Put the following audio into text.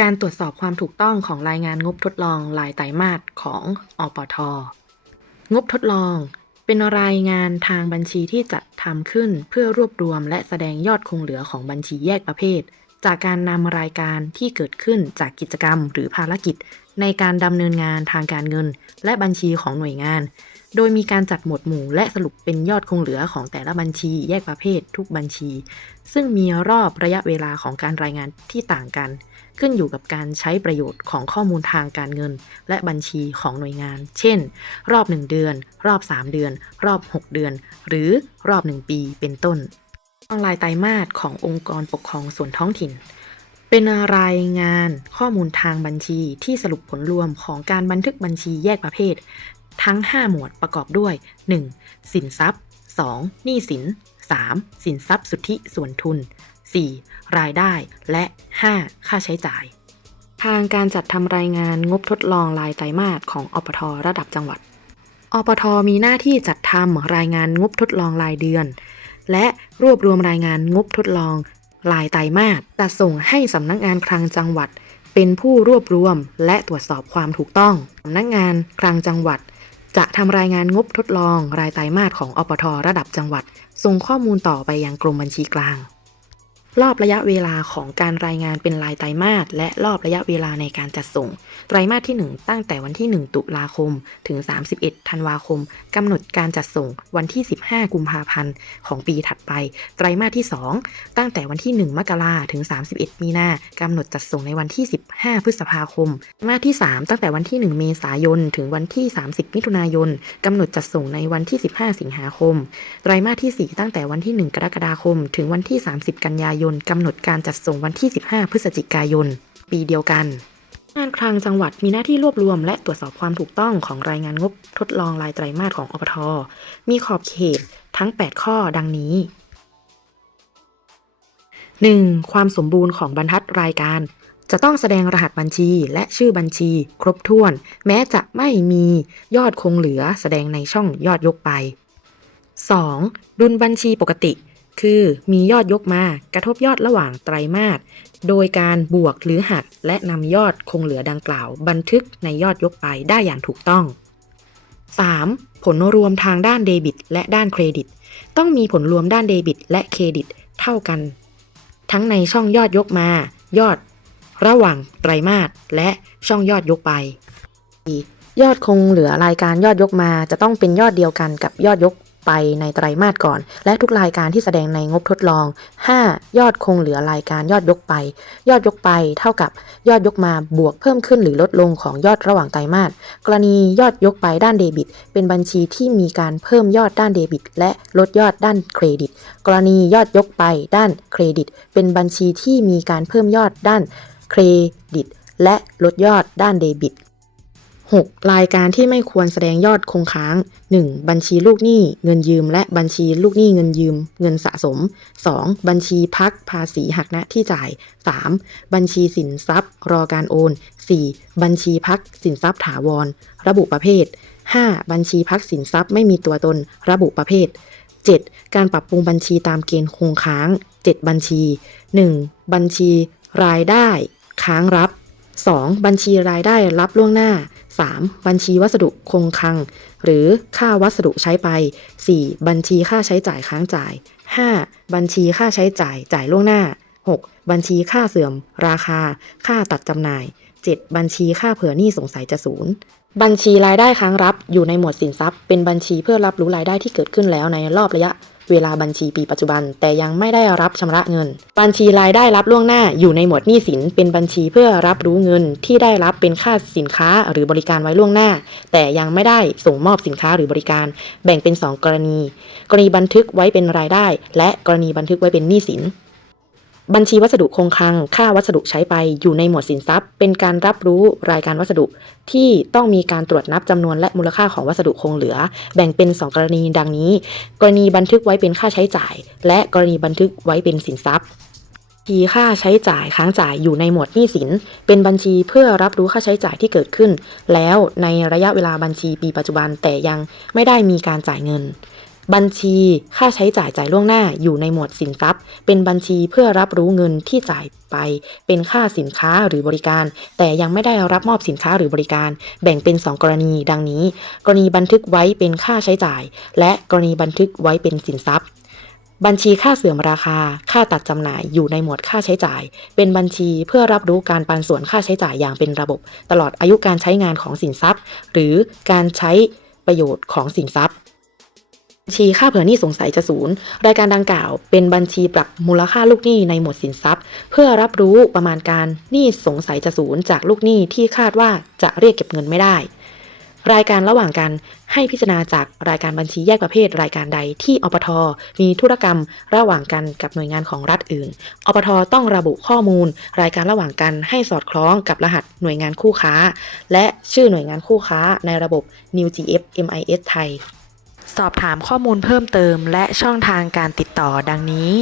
การตรวจสอบความถูกต้องของรายงานงบทดลองรายไตรมาสของอปท งบทดลอง เป็นรายงานทางบัญชีที่จัดทำขึ้นเพื่อรวบรวมและแสดงยอดคงเหลือของบัญชีแยกประเภท จากการนำรายการที่เกิดขึ้นจากกิจกรรมหรือภารกิจ ในการดำเนินงานทางการเงิน และบัญชีของหน่วยงาน โดยมีการจัดหมวดหมู่และสรุปเป็นยอดคงเหลือของแต่ละบัญชีแยกประเภททุกบัญชี ซึ่งมีรอบระยะเวลาของการรายงานที่ต่างกัน ขึ้นอยู่กับการใช้ประโยชน์ของข้อมูลทางการเงิน และบัญชีของหน่วยงาน เช่น รอบ 1 เดือน รอบ 3 เดือน รอบ 6 เดือน หรือรอบ 1 ปี เป็นต้น ออนไลน์ไตรมาสขององค์กรปกครองส่วนท้องถิ่น เป็นรายงานข้อมูลทางบัญชีที่สรุปผลรวมของการบันทึกบัญชีแยกประเภท ทั้ง 5 หมวดประกอบด้วย 1. สินทรัพย์ 2. หนี้สิน 3. สินทรัพย์สุทธิส่วนทุน 4. รายได้ และ 5. ค่าใช้จ่าย ทางการจัดทำรายงานงบทดลองรายไตรมาสของอปทระดับจังหวัด อปทมีหน้าที่จัดทำรายงานงบทดลองรายเดือน และรวบรวมรายงานงบทดลองรายไตรมาสจัดส่งให้สำนักงานคลังจังหวัด เป็นผู้รวบรวมและตรวจสอบความถูกต้องสำนักงานคลังจังหวัด จะทำรายงานงบทดลองรายไตรมาสของอปทระดับจังหวัด ส่งข้อมูลต่อไปยังกรมบัญชีกลาง รอบระยะเวลาของการรายงานเป็นรายไตรมาสและรอบระยะเวลาในการจัดส่ง ไตรมาสที่ 1 ตั้งแต่วันที่ 1 ตุลาคม ถึง 31 ธันวาคมกำหนดการจัดส่งวันที่ 15 กุมภาพันธ์ของปีถัดไป ไตรมาสที่ 2 ตั้งแต่วันที่ 1 มกราถึง 31 มีนากำหนดจัดส่งในวันที่ 15 พฤษภาคมไตรมาสที่ 3 ตั้งแต่วันที่ 1 เมษายน ถึงวันที่ 30 มิถุนายนกำหนดจัดส่งในวันที่ 15 สิงหาคม ไตรมาสที่ 4 ตั้งแต่วันที่ 1 กรกฎาคม ถึงวันที่ 30 กันยายนกำหนดการจัดส่งวันที่ 15 พฤศจิกายน ปีเดียวกัน งานคลังจังหวัดมีหน้าที่รวบรวม และตรวจสอบความถูกต้องของรายงานงบทดลองรายไตรมาสของอปท มีขอบเขตทั้ง 8 ข้อดังนี้ 1. ความสมบูรณ์ของบรรทัดรายการ จะต้องแสดงรหัสบัญชีและชื่อบัญชี ครบถ้วน แม้จะไม่มียอดคงเหลือแสดงในช่องยอดยกไป 2. ดุลบัญชีปกติ คือมียอดยกมากระทบยอดระหว่างไตรมาสโดยการบวกหรือหักและนำยอดคงเหลือดังกล่าว บันทึกในยอดยกไปได้อย่างถูกต้อง 3. ผลรวมทางด้านเดบิต และด้านเครดิต ต้องมีผลรวมด้านเดบิต และเครดิต เท่ากัน ทั้งในช่องยอดยกมา ยอด ระหว่างไตรมาสและช่องยอดยกไป ยอดคงเหลือรายการยอดยกมาจะต้องเป็นยอดเดียวกันกับยอดยก ไปในไตรมาสก่อน และทุกรายการที่แสดงในงบทดลอง 5. ยอดคงเหลือรายการยอดยกไป ยอดยกไป เท่ากับยอดยกมาบวกเพิ่มขึ้นหรือลดลงของยอดระหว่างไตรมาสกรณียอดยกไปด้านเดบิต เป็นบัญชีที่มีการเพิ่มยอดด้านเดบิต และลดยอดด้านเครดิต กรณียอดยกไปด้านเครดิต เป็นบัญชีที่มีการเพิ่มยอดด้านเครดิต และลดยอดด้านเดบิต 6. รายการที่ไม่ควรแสดงยอดคงค้าง 1. บัญชีลูกหนี้เงินยืม และบัญชีลูกหนี้เงินยืม เงินสะสม 2. บัญชีพักภาษีหักหน้าที่จ่าย 3. บัญชีสินทรัพย์ รอการโอน 4. บัญชีพักสินทรัพย์ถาวร ระบุประเภท 5. บัญชีพักสินทรัพย์ไม่มีตัวตน ระบุประเภท 7. การปรับปรุงบัญชีตามเกณฑ์คงค้าง 7 บัญชี 1. บัญชี รายได้ ค้างรับ 2. บัญชีรายได้รับล่วงหน้า 3. บัญชีวัสดุคงคลัง หรือค่าวัสดุใช้ไป 4. บัญชีค่าใช้จ่ายค้างจ่าย 5. บัญชีค่าใช้จ่ายจ่ายล่วงหน้า 6. บัญชีค่าเสื่อม ราคา ค่าตัดจำหน่าย 7. บัญชีค่าเผื่อหนี้สงสัยจะศูนย์บัญชีรายได้ค้างรับอยู่ในหมวดสินทรัพย์ เป็นบัญชีเพื่อรับรู้รายได้ที่เกิดขึ้นแล้วในรอบระยะ เวลาบัญชีปีปัจจุบัน แต่ยังไม่ได้รับชำระเงิน บัญชีรายได้รับล่วงหน้าอยู่ในหมวดหนี้สิน เป็นบัญชีเพื่อรับรู้เงินที่ได้รับเป็นค่าสินค้าหรือบริการไว้ล่วงหน้า แต่ยังไม่ได้ส่งมอบสินค้าหรือบริการ แบ่งเป็น 2 กรณี กรณีบันทึกไว้เป็นรายได้ และกรณีบันทึกไว้เป็นหนี้สิน บัญชีวัสดุคงคลัง ค่าวัสดุใช้ไปอยู่ในหมวดสินทรัพย์ เป็นการรับรู้รายการวัสดุ ที่ต้องมีการตรวจนับจำนวนและมูลค่าของวัสดุคงเหลือ แบ่งเป็น 2 กรณีดังนี้ กรณีบันทึกไว้เป็นค่าใช้จ่าย และกรณีบันทึกไว้เป็นสินทรัพย์บัญชีค่าใช้จ่ายค้างจ่ายอยู่ในหมวดหนี้สิน เป็นบัญชีเพื่อรับรู้ค่าใช้จ่ายที่เกิดขึ้น แล้วในระยะเวลาบัญชีปีปัจจุบันแต่ยังไม่ได้มีการจ่ายเงิน บัญชีค่าใช้จ่ายจ่ายล่วงหน้าอยู่ในหมวดสินทรัพย์ เป็นบัญชีเพื่อรับรู้เงินที่จ่ายไป เป็นค่าสินค้าหรือบริการ แต่ยังไม่ได้รับมอบสินค้าหรือบริการ แบ่งเป็น 2 กรณีดังนี้ กรณีบันทึกไว้เป็นค่าใช้จ่าย และกรณีบันทึกไว้เป็นสินทรัพย์บัญชีค่าเสื่อมราคา ค่าตัดจำหน่ายอยู่ในหมวดค่าใช้จ่าย เป็นบัญชีเพื่อรับรู้การปันส่วนค่าใช้จ่ายอย่างเป็นระบบ ตลอดอายุการใช้งานของสินทรัพย์ หรือการใช้ประโยชน์ของสินทรัพย์ ชีค่าเผื่อหนี้สงสัยจะศูนย์รายการดังกล่าว เป็นบัญชีปรับมูลค่าลูกหนี้ในหมวดสินทรัพย์ เพื่อรับรู้ประมาณการหนี้สงสัยจะศูนย์จากลูกหนี้ที่คาดว่าจะเรียกเก็บเงินไม่ได้ รายการระหว่างกันให้พิจารณาจากรายการบัญชีแยกประเภทรายการใดที่อปท มีธุรกรรมระหว่างกันกับหน่วยงานของรัฐอื่น อปทต้องระบุข้อมูล รายการระหว่างกันให้สอดคล้องกับรหัสหน่วยงานคู่ค้า และชื่อหน่วยงานคู่ค้าในระบบ NewGF MIS ไทย สอบถามข้อมูลเพิ่มเติมและช่องทางการติดต่อดังนี้